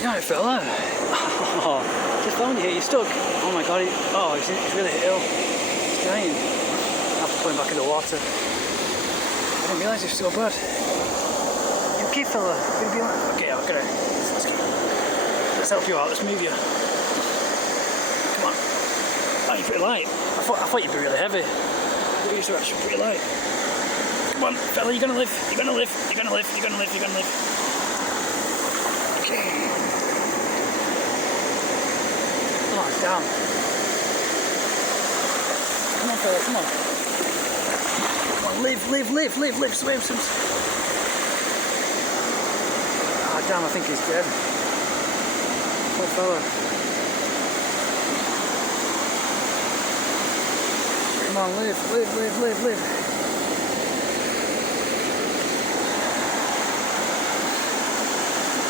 You alright, fella? Oh, just found you here, you're stuck. Oh my god, he's really ill. He's dying. I have to put him back in the water. I didn't realise it was so bad. You okay, fella? You gonna be alright? Okay, I'm gonna. Let's help you out, let's move you. Come on. Oh, you're pretty light. I thought you'd be really heavy. But you're actually pretty light. Come on, fella, you're gonna live. You're gonna live. You're gonna live. You're gonna live. You're gonna live. Okay. Oh, damn. Come on, fella, come on. Come on, live, swim. Oh, damn, I think he's dead. Poor fella. Come on, live.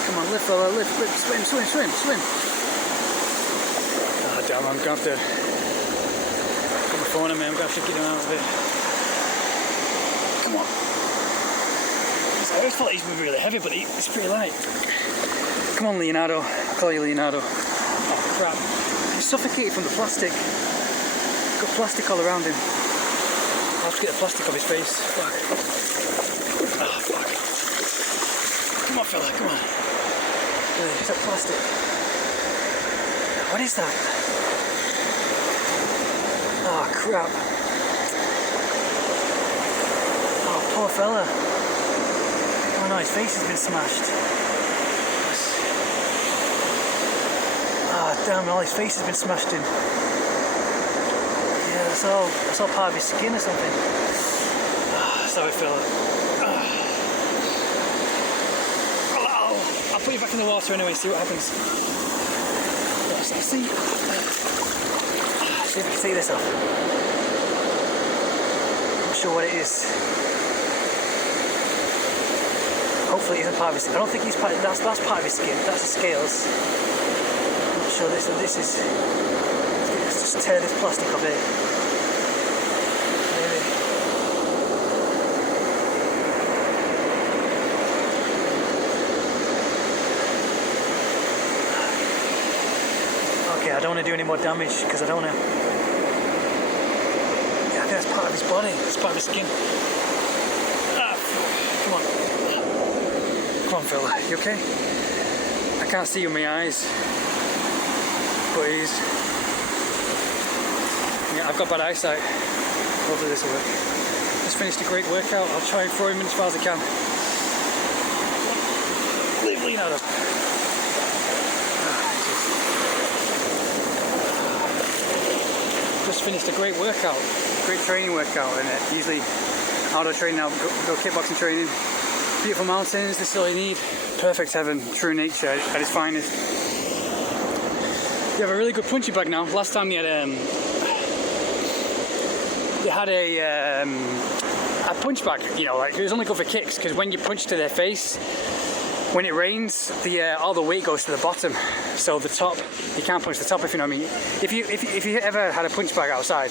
Come on, live, fella, live, swim. Oh, damn, I'm going to have to put my phone on me, I'm going to have to get him out of it. Come on. I always thought he's really heavy, but he's pretty light. Come on, Leonardo. I'll call you Leonardo. Oh, crap. He's suffocated from the plastic. Got plastic all around him. I'll have to get the plastic off his face. Fuck. Oh, fuck. Come on, fella, come on. Is that plastic? What is that? Oh, crap. Oh, poor fella. Oh no, his face has been smashed. Oh, damn, all his face has been smashed in. Yeah, that's all part of his skin or something. Oh, sorry, fella. I'll put you back in the water anyway, see what happens. See if I can see this off. I'm not sure what it is. Hopefully it isn't part of his skin. I don't think he's part of, that's part of his skin, that's the scales. I'm not sure this is. Let's just tear this plastic off it. Maybe. Okay, I don't want to do any more damage because I don't want to. Yeah, I think that's part of his body, that's part of his skin. Come on. Come on, fella, you okay? I can't see you in my eyes, but yeah, I've got bad eyesight. Hopefully this will work. Just finished a great workout. I'll try and throw him in as far as I can. Leave Leonardo. Just finished a great workout, great training workout, and usually outdoor training, I'll go kickboxing training. Beautiful mountains, this is all you need. Perfect heaven, true nature at its finest. You have a really good punching bag now. Last time you had a punch bag, you know, like it was only good for kicks, because when you punch to their face, when it rains, all the weight goes to the bottom. So the top, you can't punch the top, if you know what I mean. If you ever had a punch bag outside,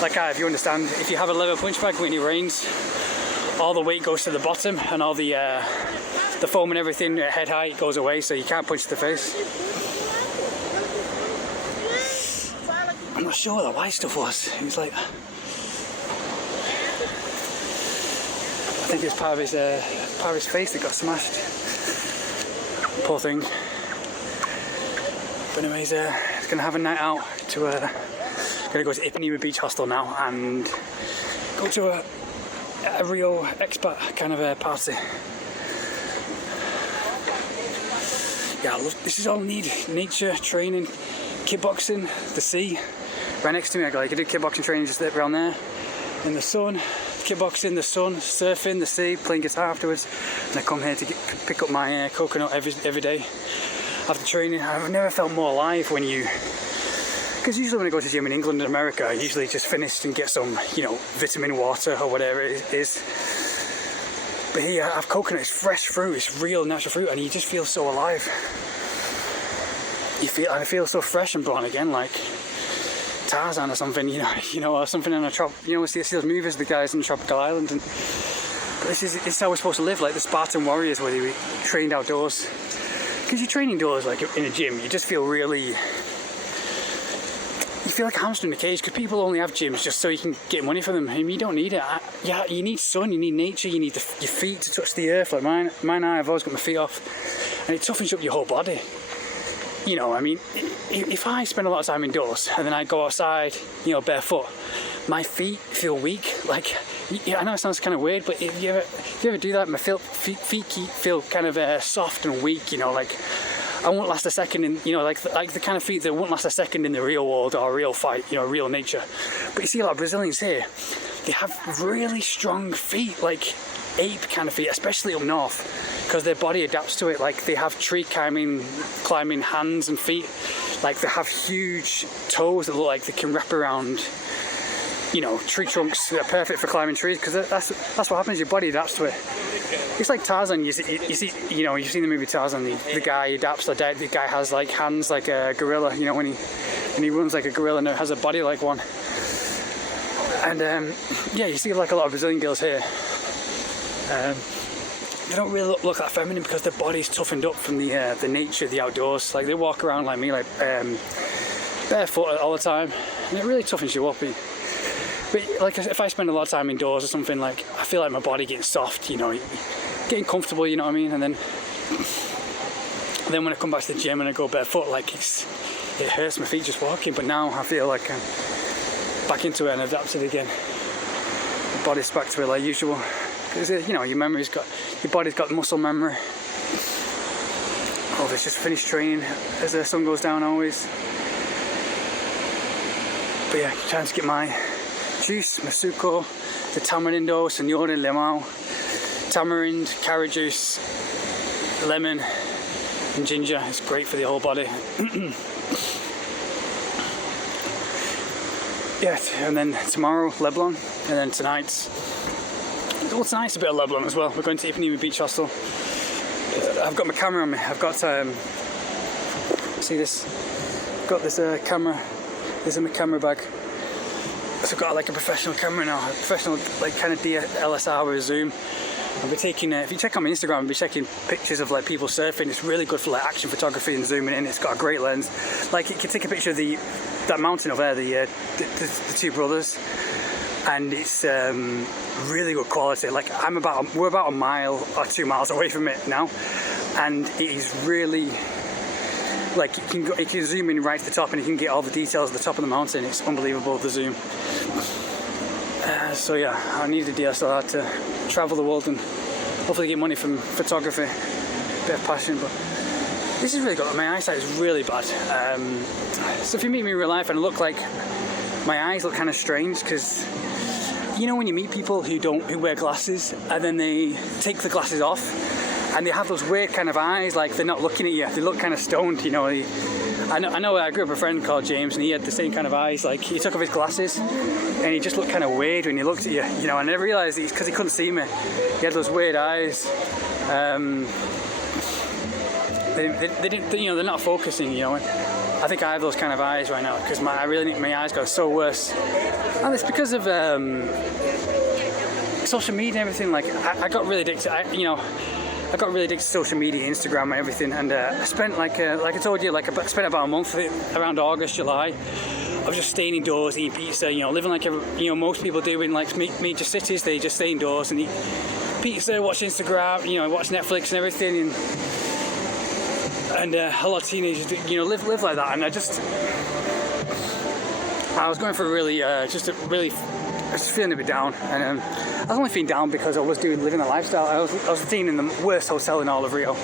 like if you understand, if you have a leather punch bag when it rains, all the weight goes to the bottom and all the foam and everything at head height goes away, so you can't punch the face. I'm not sure what that white stuff was. It was like, I think it was part of his face that got smashed. Poor thing. But anyways, he's gonna have a night out to gonna go to Ipanema Beach Hostel now and go to a real expat kind of a party. Yeah, this is all I need. Nature, training, kickboxing, the sea. Right next to me, I can do kickboxing training just around there. In the sun, kickboxing, the sun, surfing, the sea, playing guitar afterwards. And I come here to pick up my coconut every day. After training, I've never felt more alive when you... Because usually when I go to the gym in England and America, I usually just finish and get some, you know, vitamin water or whatever it is. But here, I have coconut, it's fresh fruit, it's real natural fruit, and you just feel so alive. I feel so fresh and born again, like Tarzan or something, you know, or something in a see those movies, the guys on the tropical island. But this is how we're supposed to live, like the Spartan warriors, where they trained outdoors. Because because you train indoors, like in a gym, you just feel really, you feel like a hamster in a cage, because people only have gyms just so you can get money for them. I mean, you don't need it. Yeah, you need sun, you need nature, you need your feet to touch the earth. Like mine, I've always got my feet off, and it toughens up your whole body. You know, I mean, if I spend a lot of time indoors and then I go outside, you know, barefoot, my feet feel weak. Like, yeah, I know it sounds kind of weird, but if you ever do that, my feet feel kind of soft and weak. You know, like I won't last a second in, you know, like the kind of feet that won't last a second in the real world or real fight, you know, real nature. But you see a lot of Brazilians here, they have really strong feet, like ape kind of feet, especially up north, because their body adapts to it. Like they have tree climbing hands and feet. Like they have huge toes that look like they can wrap around, you know, tree trunks that are perfect for climbing trees, because that's what happens. Your body adapts to it. It's like Tarzan. You see, you know, you've seen the movie Tarzan. The guy adapts. The guy has like hands like a gorilla. You know, when he runs like a gorilla and has a body like one. And yeah, you see like a lot of Brazilian girls here. They don't really look that feminine because their body's toughened up from the nature, the outdoors. Like they walk around like me, like barefoot all the time, and it really toughens you up. But like if I spend a lot of time indoors or something, like I feel like my body getting soft, you know, getting comfortable, you know what I mean? And then when I come back to the gym and I go barefoot, like it hurts my feet just walking. But now I feel like I'm back into it and adapted again. My body's back to it like usual. Because you know, your body's got muscle memory. Oh, let's just finish training as the sun goes down always. But yeah, trying to get my juice, my suco, the tamarindo, senora, limão, tamarind, carrot juice, lemon and ginger. It's great for the whole body. Yeah, and then tomorrow Leblon, and then tonight's a bit of Leblon as well. We're going to Ipanema Beach Hostel. I've got my camera on me. I've got see this. I've got this camera. This is in my camera bag. So I've got like a professional camera now, a professional like kind of DSLR with a zoom. I'll be taking, if you check on my Instagram, I'll be checking pictures of like people surfing. It's really good for like action photography and zooming in. It's got a great lens. Like you can take a picture of that mountain over there, the two brothers, and it's really good quality. Like we're about a mile or 2 miles away from it now, and it is really like you can zoom in right to the top and you can get all the details at the top of the mountain. It's unbelievable, the zoom. So yeah, I need a DSLR to travel the world and hopefully get money from photography. A bit of passion, but this is really good. My eyesight is really bad. So if you meet me in real life and look like my eyes look kind of strange, because you know when you meet people who wear glasses and then they take the glasses off and they have those weird kind of eyes, like they're not looking at you. They look kind of stoned, you know. I know I grew up with a friend called James, and he had the same kind of eyes. Like he took off his glasses and he just looked kind of weird when he looked at you, you know. And I realised it's because he couldn't see me. He had those weird eyes. They didn't, you know, they're not focusing, you know. I think I have those kind of eyes right now because I really think my eyes got so worse, and it's because of social media and everything. Like I got really addicted. I got really addicted to social media, Instagram and everything, and I spent like I told you, like I spent about a month of it around August, July. I was just staying indoors, eating pizza, you know, living like most people do in like major cities. They just stay indoors and eat pizza, watch Instagram, you know, watch Netflix and everything, and a lot of teenagers, you know, live like that. And I was going for I was feeling a bit down, and I was only feeling down because I was living a lifestyle. I was staying in the worst hotel in all of Rio,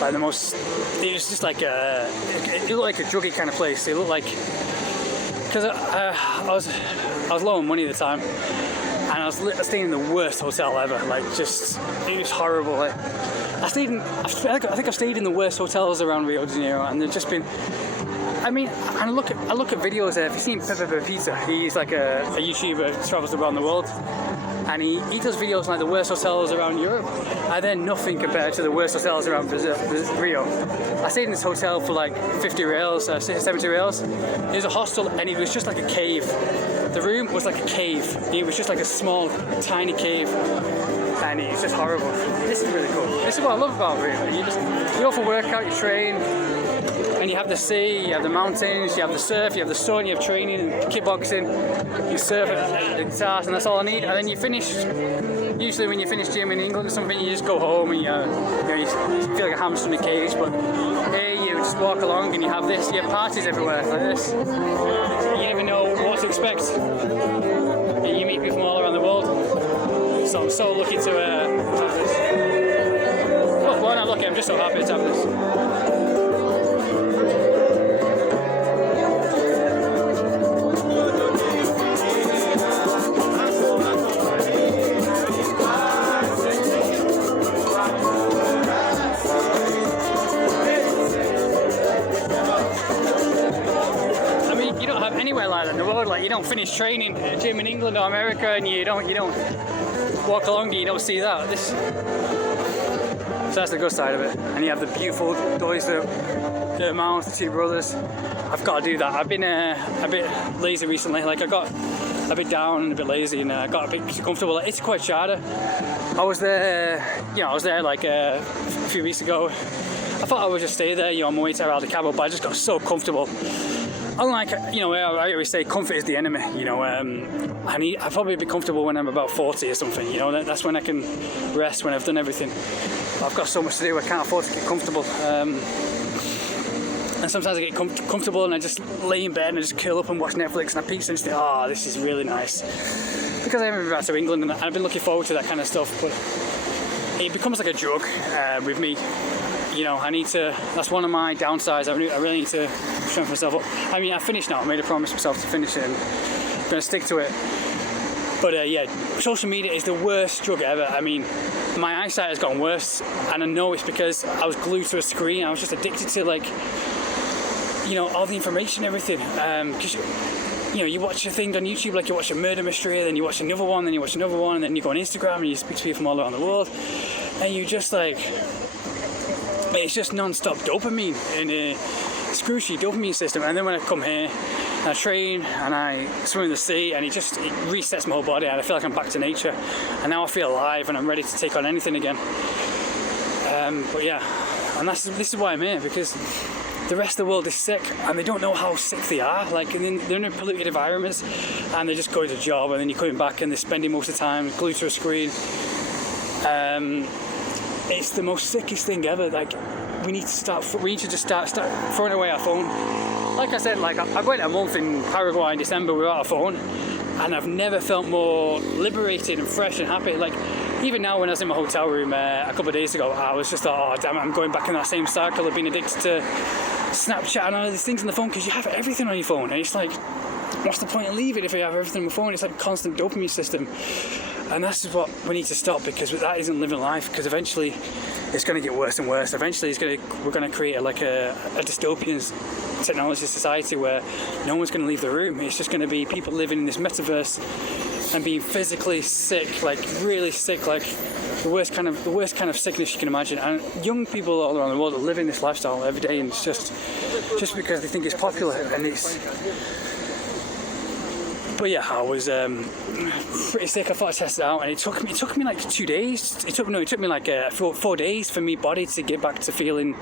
like it was just like it looked like a druggy kind of place. It looked like, because I was low on money at the time, and I was staying in the worst hotel ever. Like just, it was horrible. Like I think I've stayed in the worst hotels around Rio de Janeiro, and they've just been. I mean, and I look at videos there. If you've seen Pepe Pizza, he's like a YouTuber who travels around the world, and he does videos like the worst hotels around Europe, and they're nothing compared to the worst hotels around Rio. I stayed in this hotel for like 50 reals, 70 reals. It was a hostel, and it was just like a cave. The room was like a cave. It was just like a small, tiny cave. and it's just horrible. This is really cool. This is what I love about it. Really. You go for workout, you train, and you have the sea, you have the mountains, you have the surf, you have the sun, you have training, kickboxing, you surf at the guitars, and that's all I need. And then you finish. Usually, when you finish gym in England or something, you just go home and you feel like a hamster in a cage. But here, you just walk along and you have this. You have parties everywhere like this. You never know what to expect. And you meet people from all around the world. So I'm so lucky to have this. Well, I'm not lucky. I'm just so happy to have this. Anywhere like that in the world, like you don't finish training at a gym in England or America and you don't walk along and you don't see that. So that's the good side of it. And you have the beautiful doors, the mountains, the two brothers. I've got to do that. I've been a bit lazy recently. Like I got a bit down and a bit lazy and got a bit too comfortable. It's quite charter. I was there like a few weeks ago. I thought I would just stay there, on my way to Cabo, but I just got so comfortable. Unlike, I always say comfort is the enemy, I'll probably be comfortable when I'm about 40 or something, that's when I can rest, when I've done everything. But I've got so much to do, I can't afford to get comfortable. And sometimes I get comfortable and I just lay in bed and I just curl up and watch Netflix and I peek and just think, this is really nice. Because I haven't been back to England and I've been looking forward to that kind of stuff, but it becomes like a drug with me. I need to, that's one of my downsides. I really need to strengthen myself up. I mean, I finished now. I made a promise myself to finish it and I'm going to stick to it. But social media is the worst drug ever. I mean, my eyesight has gotten worse and I know it's because I was glued to a screen. I was just addicted to all the information, everything. Because you watch a thing on YouTube, like you watch a murder mystery, then you watch another one, then you watch another one, and then you go on Instagram and you speak to people from all around the world. And you just it's just non-stop dopamine and screws your dopamine system. And then when I come here and I train and I swim in the sea and it resets my whole body and I feel like I'm back to nature and now I feel alive and I'm ready to take on anything again. And this is why I'm here, because the rest of the world is sick and they don't know how sick they are. Like they're in polluted environments and they just go to the job and then you're coming back and they're spending most of the time glued to a screen. It's the most sickest thing ever. Like we need to just start throwing away our phone. Like I said, I went a month in Paraguay in December without a phone and I've never felt more liberated and fresh and happy. Like even now when I was in my hotel room a couple of days ago, I was just oh damn it, I'm going back in that same cycle of being addicted to Snapchat and all these things on the phone, because you have everything on your phone and it's like, what's the point of leaving if you have everything on your phone? It's like a constant dopamine system. And that's what we need to stop, because that isn't living life, because eventually it's going to get worse and worse. Eventually we're going to create a dystopian technology society where no one's going to leave the room. It's just going to be people living in this metaverse and being physically sick, like really sick, like the worst kind of sickness you can imagine. And young people all around the world are living this lifestyle every day, and it's just because they think it's popular. And it's But yeah, I was pretty sick. I thought I'd test it out, and it took me like 2 days. It took me like 4 days for my body to get back to feeling.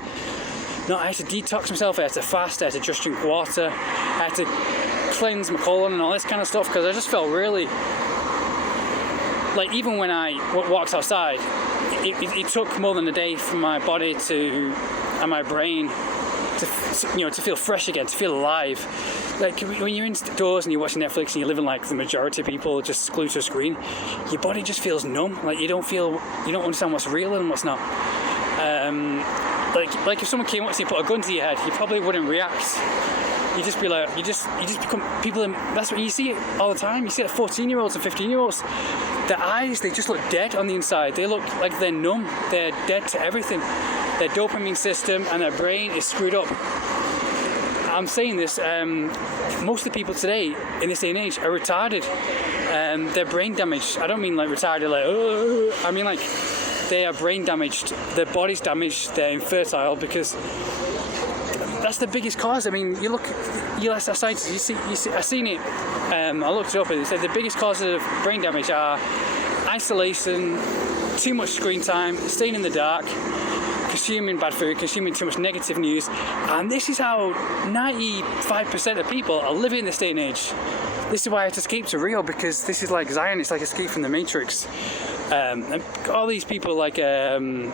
No, I had to detox myself. I had to fast. I had to just drink water. I had to cleanse my colon and all this kind of stuff, because I just felt really like, even when I walked outside, it took more than a day for my body and my brain to feel fresh again, to feel alive. Like when you're indoors and you're watching Netflix and you're living like the majority of people, just glued to a screen, your body just feels numb. Like you don't understand what's real and what's not. Like if someone came up to you and put a gun to your head, you probably wouldn't react. You just be like, you just become people. That's what you see it all the time. You see like 14-year-olds and 15-year-olds. Their eyes, they just look dead on the inside. They look like they're numb. They're dead to everything. Their dopamine system and their brain is screwed up. I'm saying this, most of the people today in this day and age are retarded. They're brain damaged. I don't mean like retarded like, I mean like they are brain damaged. Their body's damaged. They're infertile, because that's the biggest cause. I mean, ask our scientists, you see, I've seen it. I looked it up and it said the biggest causes of brain damage are isolation, too much screen time, staying in the dark, consuming bad food, consuming too much negative news, and this is how 95% of people are living in this day and age. This is why I had to escape to Rio, because this is like Zion, it's like escape from the Matrix. And all these people like Andrew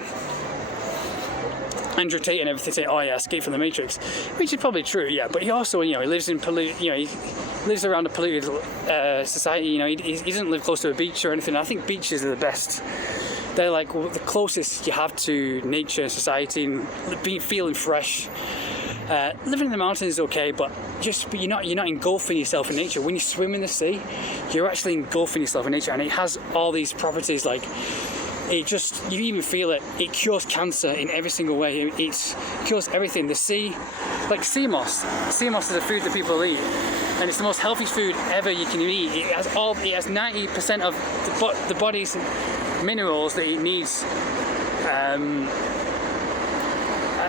Tate and everything say, oh yeah, escape from the Matrix, which is probably true, yeah, but he also, he lives in he lives around a polluted society, he doesn't live close to a beach or anything. I think beaches are the best. They're like the closest you have to nature and society and feeling fresh. Living in the mountains is okay, but you're not engulfing yourself in nature. When you swim in the sea, you're actually engulfing yourself in nature, and it has all these properties. Like you even feel it. It cures cancer in every single way. It cures everything. The sea, like sea moss. Sea moss is a food that people eat, and it's the most healthiest food ever you can eat. It has 90% of the body's minerals that it needs.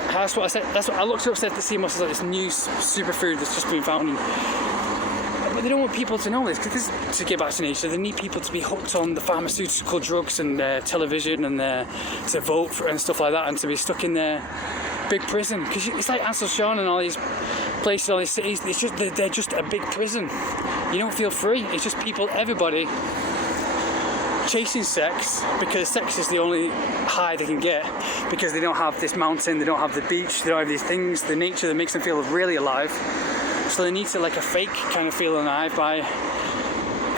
That's what I said. That's what I looked up. Said the sea moss is like this new superfood that's just been found. But they don't want people to know this, because to get back to nature, they need people to be hooked on the pharmaceutical drugs and television and to vote for and stuff like that, and to be stuck in their big prison. Because it's like Ansel Sean and all these places, all these cities. It's just they're just a big prison. You don't feel free. It's just people, everybody, chasing sex, because sex is the only high they can get, because they don't have this mountain, they don't have the beach, they don't have these things, the nature that makes them feel really alive. So they need to like a fake kind of feel alive by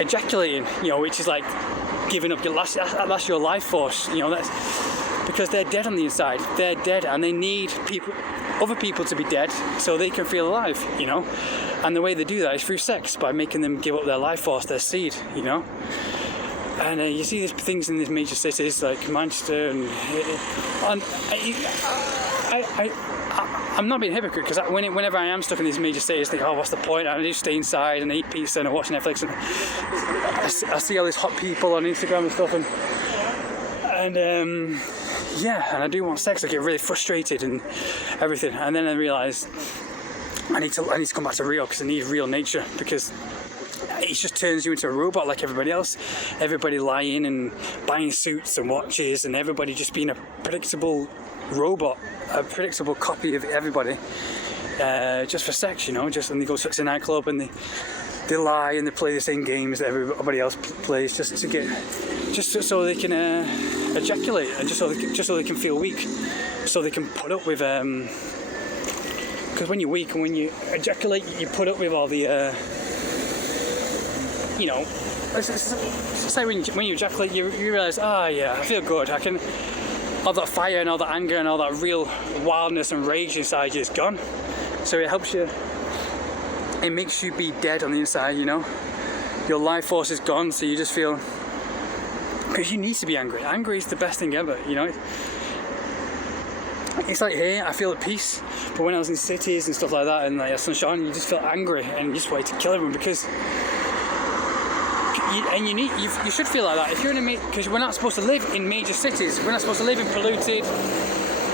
ejaculating, which is like giving up that's your life force, that's because they're dead on the inside. They're dead, and they need other people to be dead so they can feel alive, and the way they do that is through sex, by making them give up their life force, their seed, And you see these things in these major cities like Manchester, and I'm not being a hypocrite, because whenever I am stuck in these major cities, I think, oh, what's the point? I just stay inside and eat pizza and watch Netflix, and I see all these hot people on Instagram and stuff, and and I do want sex. I get really frustrated and everything, and then I realise I need to come back to Rio, because I need real nature, because it just turns you into a robot like everybody else. Everybody lying and buying suits and watches, and everybody just being a predictable robot, a predictable copy of everybody, just for sex, and they go to a nightclub and they lie and they play the same games that everybody else plays, just so they can ejaculate, and just so they can feel weak, so they can put up with because when you're weak and when you ejaculate, you put up with all the it's like when you ejaculate, you realise, I feel good. I can, all that fire and all that anger and all that real wildness and rage inside you is gone. So it helps you, it makes you be dead on the inside, Your life force is gone, so you just feel, because you need to be angry. Angry is the best thing ever, It's like here, I feel at peace, but when I was in cities and stuff like that, and like sunshine, you just feel angry and you just wait to kill everyone, because you should feel like that. If you're because we're not supposed to live in major cities. We're not supposed to live in polluted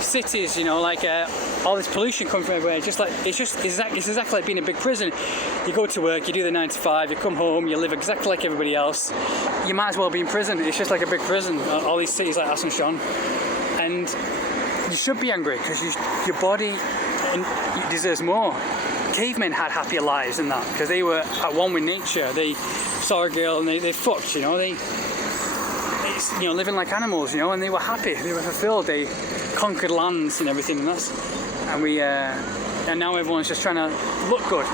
cities. Like all this pollution comes from everywhere. It's exactly like being a big prison. You go to work, you do the 9 to 5, you come home, you live exactly like everybody else. You might as well be in prison. It's just like a big prison. All these cities like Asunción, and you should be angry, because your body deserves more. Cavemen had happier lives than that, because they were at one with nature. They saw a girl and they fucked, living like animals, and they were happy, they were fulfilled, they conquered lands and everything, and now everyone's just trying to look good.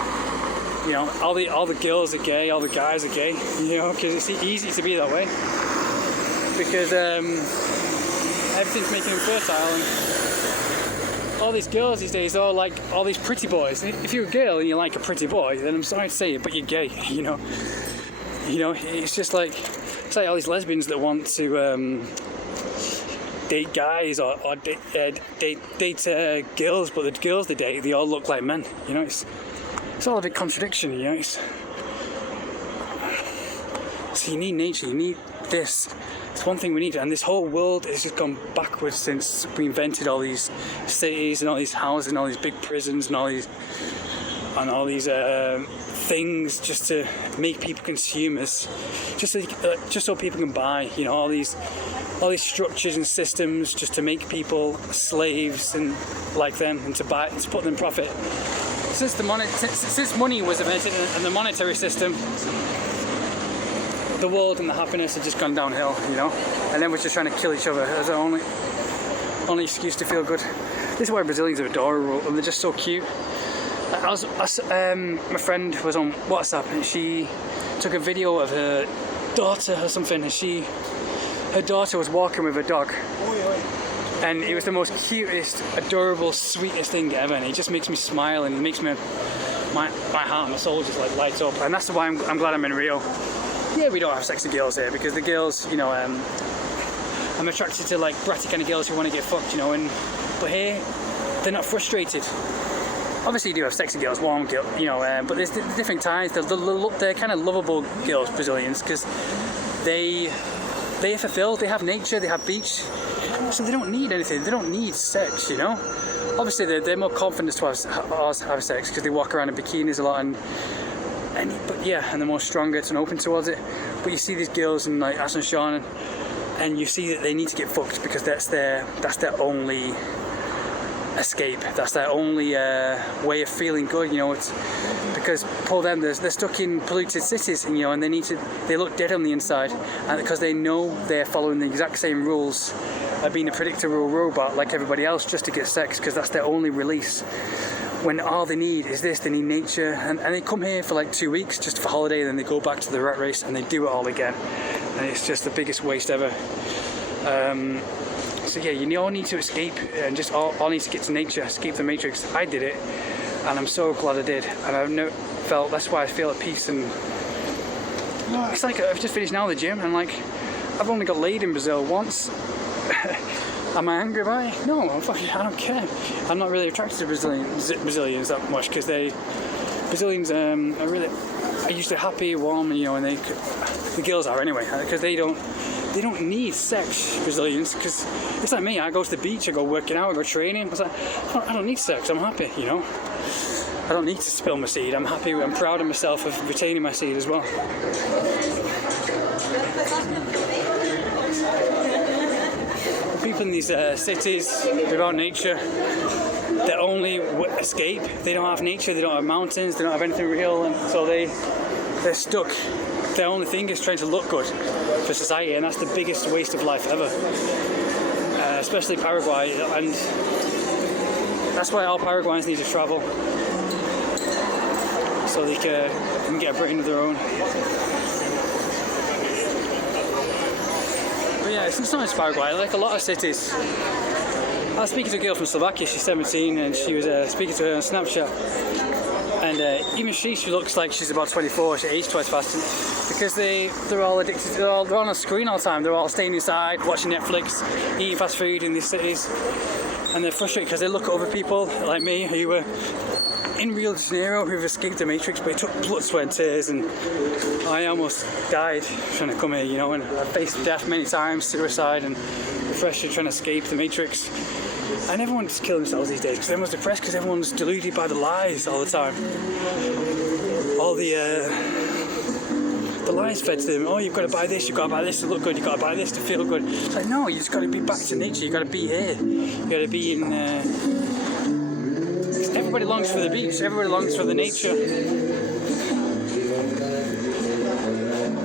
All the girls are gay, all the guys are gay, because it's easy to be that way, because everything's making them fertile, and all these girls these days are like all these pretty boys. If you're a girl and you like a pretty boy, then I'm sorry to say it, but you're gay, It's just like, it's like all these lesbians that want to date guys or date girls, but the girls they date, they all look like men, It's all a big contradiction, So you need nature, you need this. It's one thing we need, and this whole world has just gone backwards since we invented all these cities and all these houses and all these big prisons and all these and all these things just to make people consumers, just so people can buy. You know, all these structures and systems just to make people slaves and like them, and to put them in profit. Since money was invented in the monetary system, the world and the happiness had just gone downhill, you know, and then we're just trying to kill each other as our only excuse to feel good. This is why Brazilians are adorable, and they're just so cute. My friend was on WhatsApp, and she took a video of her daughter or something, and her daughter was walking with a dog, and it was the most cutest, adorable, sweetest thing ever, and it just makes me smile, and it makes my heart and my soul just like lights up. And that's why I'm glad I'm in Rio. Yeah, we don't have sexy girls here, because the girls, you know, I'm attracted to like bratty kind of girls who want to get fucked, you know, but here they're not frustrated. Obviously you do have sexy girls, warm girls, you know, but there's different types. They're kind of lovable girls, Brazilians, because they are fulfilled, they have nature, they have beach, so they don't need anything, they don't need sex, you know. Obviously they're more confident to have sex because they walk around in bikinis a lot, but they're more stronger and open towards it. But you see these girls in like Asunción, and you see that they need to get fucked because that's their only escape, that's their only way of feeling good, you know. It's because for them they're stuck in polluted cities, and you know, and they look dead on the inside, and because they know they're following the exact same rules of being a predictable robot like everybody else just to get sex, because that's their only release. When all they need is this, they need nature, and they come here for like 2 weeks just for holiday, and then they go back to the rat race and they do it all again, and it's just the biggest waste ever. So yeah, you all need to escape, and just all need to get to nature, escape the matrix. I did it, and I'm so glad I did, and I've never felt, that's why I feel at peace. And it's like I've just finished now the gym, and like I've only got laid in Brazil once. Am I angry about it? No, I don't care. I'm not really attracted to Brazilians that much, because Brazilians are usually happy, warm, and you know, and the girls are anyway, because they don't need sex, Brazilians, because it's like me. I go to the beach, I go working out, I go training. It's like, I don't need sex, I'm happy, you know. I don't need to spill my seed. I'm happy, I'm proud of myself of retaining my seed as well. People in these cities without nature, their only escape, they don't have nature, they don't have mountains, they don't have anything real, and so they're stuck. Their only thing is trying to look good for society, and that's the biggest waste of life ever. Especially Paraguay, and that's why all Paraguayans need to travel, so they can get a brain of their own. But yeah, it's not just Paraguay, like a lot of cities. I was speaking to a girl from Slovakia, she's 17, and she was speaking to her on Snapchat. And even she looks like she's about 24, she aged twice fast, because they're all addicted, they're on a screen all the time, they're all staying inside, watching Netflix, eating fast food in these cities, and they're frustrated because they look at other people like me who were in Rio de Janeiro, who've escaped the Matrix, but it took blood, sweat and tears, and I almost died trying to come here, you know, and I faced death many times, suicide and depression, trying to escape the Matrix. And everyone's killing themselves these days because everyone's depressed, because everyone's deluded by the lies all the time. All the lies fed to them. Oh, you've got to buy this, you've got to buy this to look good, you've got to buy this to feel good. It's like, no, you just got to be back to nature, you've got to be here. You've got to be in... everybody longs for the beach, everybody longs for the nature.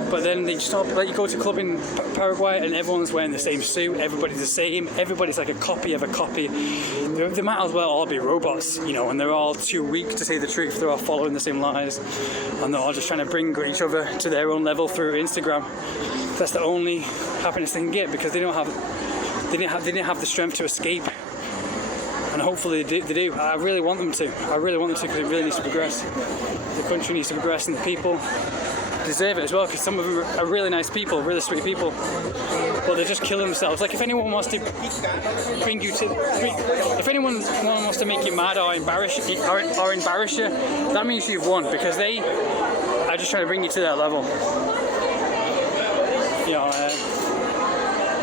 But then they just like, you go to a club in Paraguay and everyone's wearing the same suit, everybody's the same, everybody's like a copy of a copy. They might as well all be robots, you know, and they're all too weak to say the truth, they're all following the same lies, and they're all just trying to bring each other to their own level through Instagram. That's the only happiness they can get, because they didn't have the strength to escape. And hopefully they do. I really want them to. Because it really needs to progress. The country needs to progress, and the people deserve it as well, because some of them are really nice people, really sweet people, but they're just killing themselves. Like, if anyone wants to bring you to, if anyone wants to make you mad or embarrass you, that means you've won, because they are just trying to bring you to that level. You know,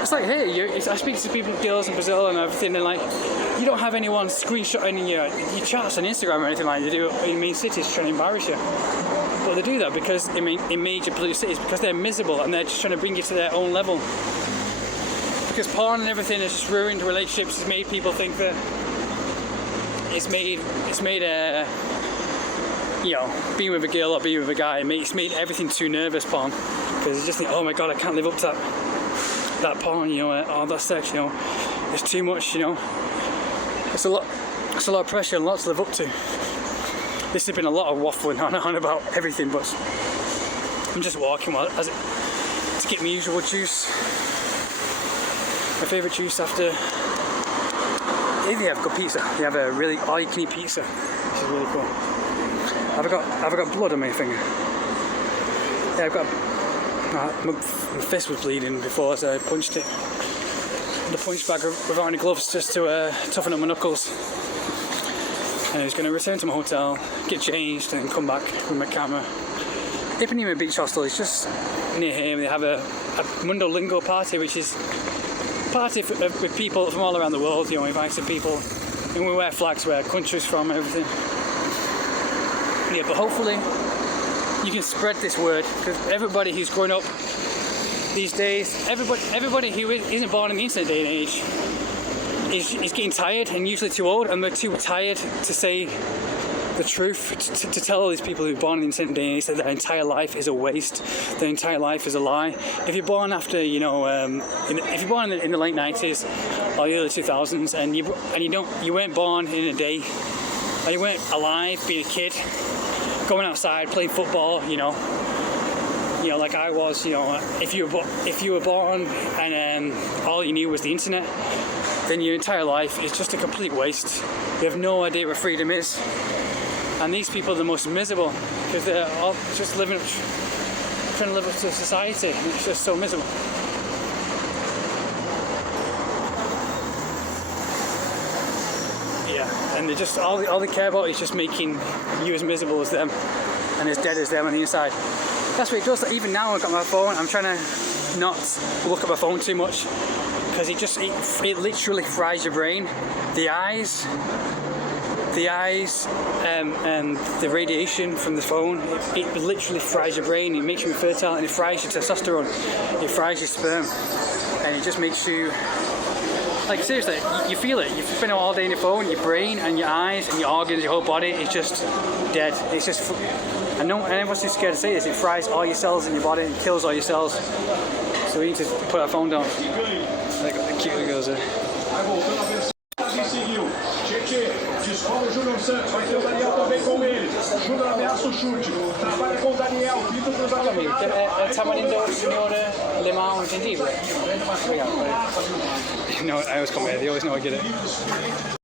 it's like here, I speak to people, girls in Brazil and everything, and like, you don't have anyone screenshotting your chats on Instagram or anything like they do in main cities trying to embarrass you. But they do that because in major polluted cities, because they're miserable and they're just trying to bring you to their own level. Because porn and everything has just ruined relationships. It's made people think that it's made being with a girl or being with a guy. It's made everything too nervous. Porn, because you just think, oh my god, I can't live up to that porn. Or that sex. It's too much. It's a lot of pressure and a lot to live up to. This has been a lot of waffling on about everything, but I'm just walking to get my usual juice. My favourite juice after. If you have good pizza, you have a really all-you-can-eat pizza, which is really cool. Have I got blood on my finger? Yeah, I've got. My fist was bleeding before, so I punched it. The punch bag without any gloves just to toughen up my knuckles. And I was going to return to my hotel, get changed, and come back with my camera. Ipanema Beach Hostel is just near here. They have a Mundo Lingo party, which is a party with people from all around the world. Invites people, and we wear flags where countries from, everything. Yeah, but hopefully you can spread this word, because everybody who's growing up these days, everybody who isn't born in the internet day and age, is getting tired and usually too old, and they're too tired to say the truth, to tell all these people who are born in the internet day and age that their entire life is a waste, their entire life is a lie. If you're born after, if you're born in the late 90s or the early 2000s, and you weren't born in a day, or you weren't alive being a kid, going outside playing football, like I was, if you were born and all you knew was the internet, then your entire life is just a complete waste. You have no idea what freedom is. And these people are the most miserable, because they're all just trying to live up to society. It's just so miserable. Yeah, and they just all they care about is just making you as miserable as them and as dead as them on the inside. That's what it does. Even now I've got my phone, I'm trying to not look at my phone too much, because it literally fries your brain. The eyes and the radiation from the phone, it literally fries your brain. It makes you infertile, and it fries your testosterone, it fries your sperm, and it just makes you, like, seriously, you feel it. You've been all day on your phone, your brain and your eyes and your organs, your whole body is just dead. It's just, and everyone's too scared to say this, it fries all your cells in your body, it kills all your cells. So we need to put our phone down. Like the cute little girls there. Descola o Júnior Santos, vai ter o Daniel também com ele. Júnior ameaça o chute. Trabalha com o Daniel, pinta o cruzamento. Tamarindo, signore, limão, gengibre. No, I always come here, they always know I get it.